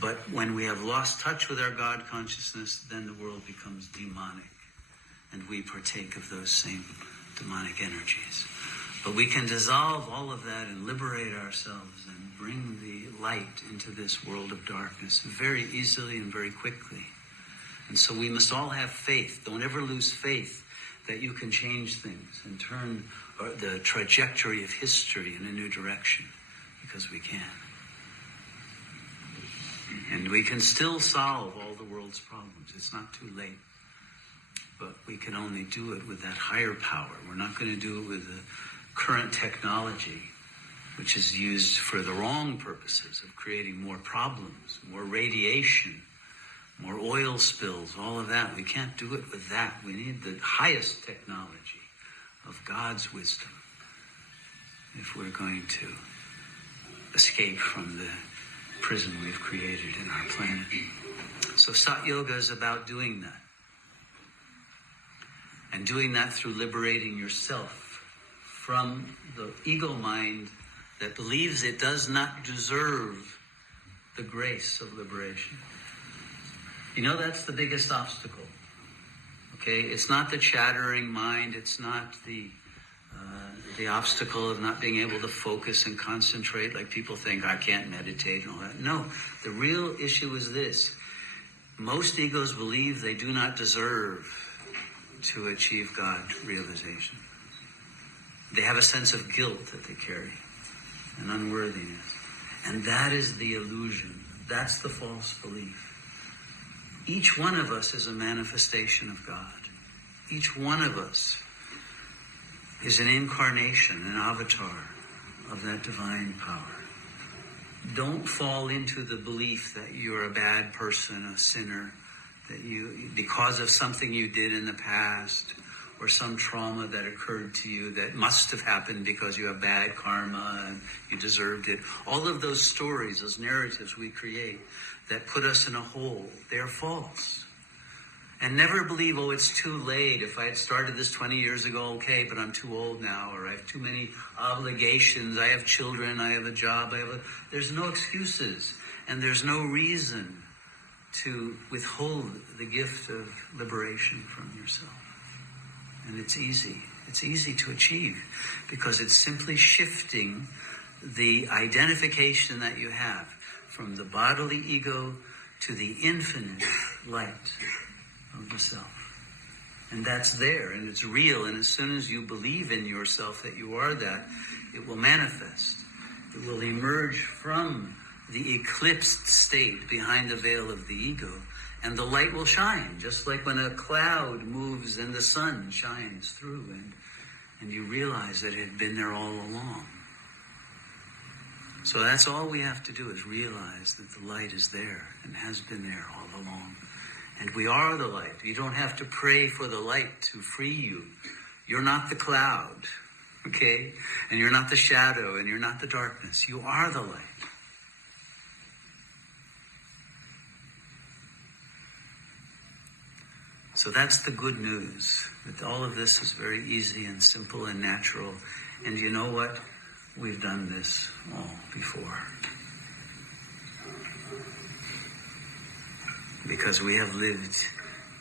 But when we have lost touch with our God consciousness, then the world becomes demonic, and we partake of those same demonic energies. But we can dissolve all of that and liberate ourselves and bring the light into this world of darkness very easily and very quickly. And so we must all have faith. Don't ever lose faith that you can change things and turn the trajectory of history in a new direction, because we can. And we can still solve all the world's problems. It's not too late. But we can only do it with that higher power. We're not going to do it with the current technology, which is used for the wrong purposes of creating more problems, more radiation, more oil spills, all of that. We can't do it with that. We need the highest technology of God's wisdom if we're going to escape from the prison we've created in our planet. So Sat Yoga is about doing that. And doing that through liberating yourself from the ego mind that believes it does not deserve the grace of liberation. You know, that's the biggest obstacle. Okay? It's not the chattering mind. It's not the obstacle of not being able to focus and concentrate, like people think, I can't meditate and all that. No, the real issue is this. Most egos believe they do not deserve to achieve God realization. They have a sense of guilt that they carry, and unworthiness. And that is the illusion. That's the false belief. Each one of us is a manifestation of God. Each one of us is an incarnation, an avatar of that divine power. Don't fall into the belief that you're a bad person, a sinner, that you, because of something you did in the past, or some trauma that occurred to you that must have happened because you have bad karma and you deserved it. All of those stories, those narratives we create that put us in a hole, they're false. And never believe, oh, it's too late. If I had started this 20 years ago, okay, but I'm too old now, or I have too many obligations, I have children, I have a job, there's no excuses, and there's no reason to withhold the gift of liberation from yourself. And it's easy. It's easy to achieve because it's simply shifting the identification that you have from the bodily ego to the infinite light of the self. And that's there, and it's real, and as soon as you believe in yourself that you are that, it will manifest. It will emerge from the eclipsed state behind the veil of the ego, and the light will shine, just like when a cloud moves and the sun shines through, and you realize that it had been there all along. So that's all we have to do, is realize that the light is there and has been there all along. And we are the light. You don't have to pray for the light to free you. You're not the cloud, okay? And you're not the shadow, and you're not the darkness. You are the light. So that's the good news, that all of this is very easy and simple and natural. And you know what? We've done this all before. Because we have lived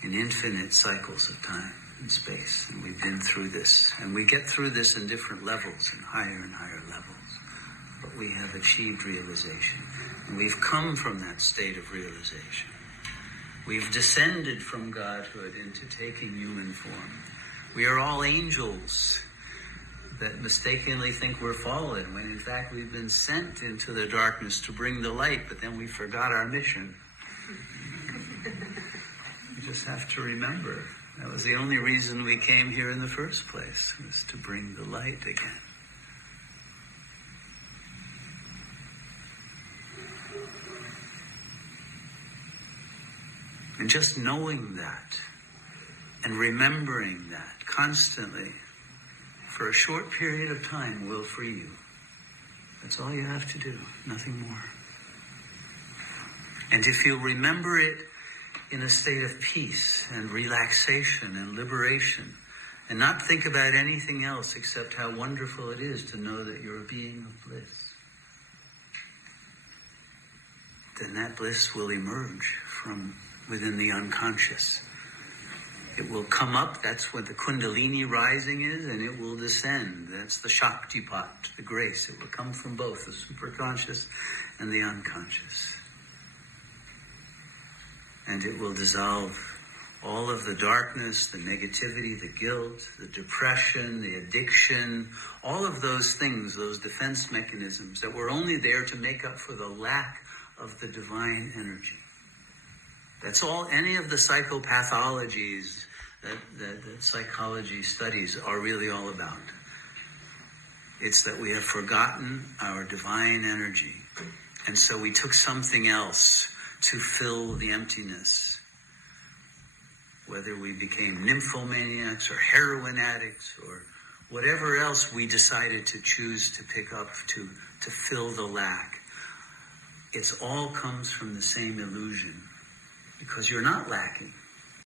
in infinite cycles of time and space, and we've been through this. And we get through this in different levels, in higher and higher levels. But we have achieved realization. And we've come from that state of realization. We've descended from Godhood into taking human form. We are all angels that mistakenly think we're fallen, when in fact we've been sent into the darkness to bring the light, but then we forgot our mission. You just have to remember, that was the only reason we came here in the first place, was to bring the light again. And just knowing that and remembering that constantly for a short period of time will free you. That's all you have to do, nothing more. And if you remember it in a state of peace and relaxation and liberation, and not think about anything else except how wonderful it is to know that you're a being of bliss, then that bliss will emerge from within the unconscious. It will come up, that's what the Kundalini rising is, and it will descend. That's the Shaktipat, the grace. It will come from both the superconscious and the unconscious. And it will dissolve all of the darkness, the negativity, the guilt, the depression, the addiction, all of those things, those defense mechanisms that were only there to make up for the lack of the divine energy. That's all any of the psychopathologies that psychology studies are really all about. It's that we have forgotten our divine energy. And so we took something else to fill the emptiness. Whether we became nymphomaniacs or heroin addicts or whatever else we decided to choose to pick up to fill the lack. It all comes from the same illusion, because you're not lacking.